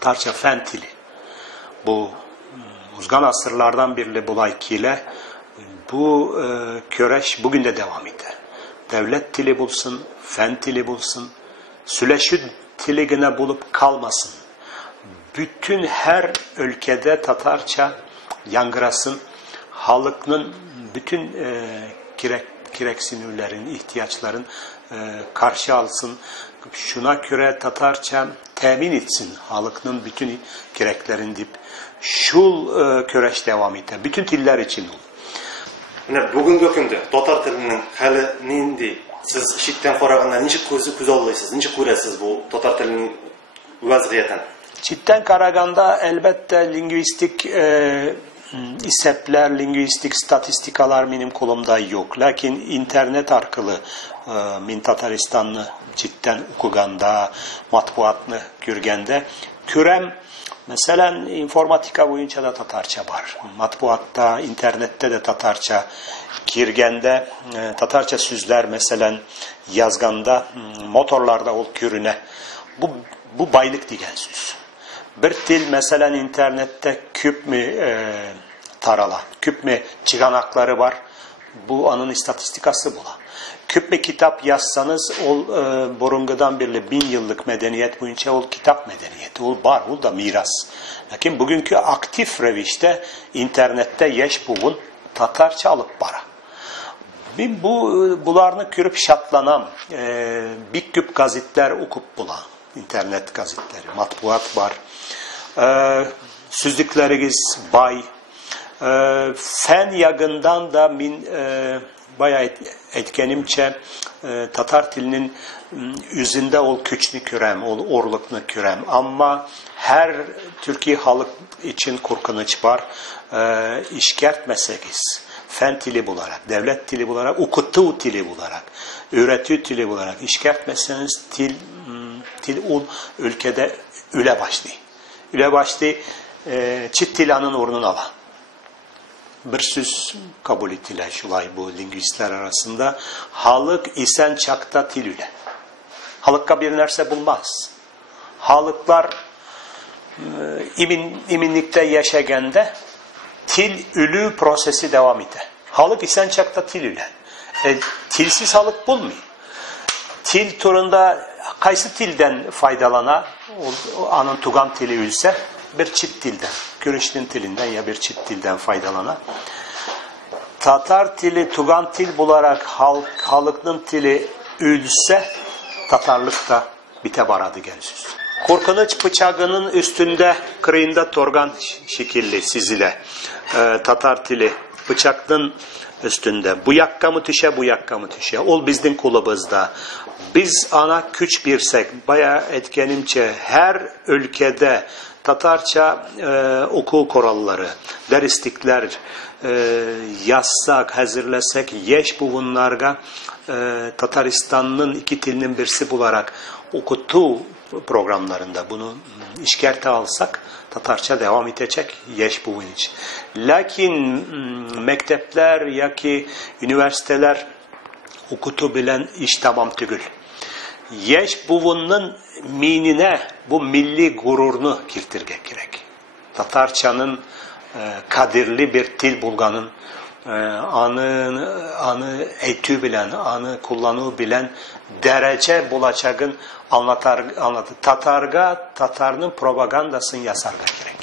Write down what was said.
Tatarça fen tili. Bu uzgan asırlardan biri bulaykiyle bu köreş bugün de devam eder. Devlet tili bulsun, fen tili bulsun, Süleşü tili gene bulup kalmasın. Bütün her ülkede Tatarça yangırasın, halkının bütün gereksinimlerin, ihtiyaçların karşı alsın. Şuna göre Tatarça temin etsin halkının bütün gereklerini deyip şul köreş devam eder. Bütün tiller için olur. Bugünkü günde Tatar tilinin hali neydi? Siz işitten karaganda niçin göz alaysınız? Niçin görüyorsunuz bu Tatar tilinin vaziyetini? Cidden karaganda elbette lingüistik isepler, lingüistik statistikalar benim kolumda yok. Lakin internet arkalı min Tataristanlı cidden okuganda, matbuatını görgende kürem mesela informatika boyunca da Tatarça var. Matbuatta, internette de Tatarça girgende, Tatarça sözler mesela yazganda, motorlarda ol kürüne. Bu baylık diyen söz. Bir dil mesela internette küp mü tarala, küp mü çıganakları var. Bu anın istatistikası bula. Küp mü kitap yazsanız borungadan birli 1000 yıllık medeniyet boyunca kitap medeniyeti var, o da miras. Lakin bugünkü aktif revişte internette yeş bulun Tatarça alıp bara. Bularını kürüp şatlanan bir küp gazetler okup bulan. İnternet gazetleri, matbuat var. Sözlükleriniz bay. Fen yagından da bayağı etkenimçe Tatar dilinin yüzünde ol küçlü kürem, ol orluklu kürem. Ama her Türkiye halk için korkunç var. İşkertmeseniz, fen dili bularak, devlet dili bularak, okutu dili bularak, öğretici dili bularak işkertmeseniz dil ülkede üle başlıyor. Üle başlıyor, çit dilanın ornunu alan. Bir söz kabul ettiler şulay bu lingüistler arasında. Halk isen çakta dil üle. Halkka bir nerse bulmaz. Halklar iminlikte yaşagende dil ülü prosesi devam eder. Halk isen çakta dil üle. Tilsiz halk bulmuyor. Til turunda kaysı tilden faydalana, anın tugan tili ülse bir çift dilden, Kürüşlün tilinden ya bir çift dilden faydalana. Tatar tili tugan til bularak halkının tili ülse Tatarlık da bite baradı gelsüz. Korkunç bıçağının üstünde kırığında torgan şekilli sizile Tatar tili bıçakın üstünde. Bu yakka mı tüşe, bu yakka mı tüşe. Ol bizden kulübümüzde. Biz ana güç birsek, bayağı etkenimçe her ülkede Tatarça okul kuralları, derslikler yazsak, hazırlasak, yeş bu bunlarga Tataristan'ın iki dilinin birisi bularak okutu programlarında bunu işkerte alsak Tatarça devam edecek yeş bu için. Lakin mektepler ya ki üniversiteler okutu bilen iş tamam tügül. Yeş buvunun minine bu milli gururunu kirtirgek gerek. Tatarçanın kadirli bir dil bulganın anı etü bilen, anı kullanı bilen derece bulacağın anlatır. Tatarga, Tatar'ın propagandasını yasarga gerek.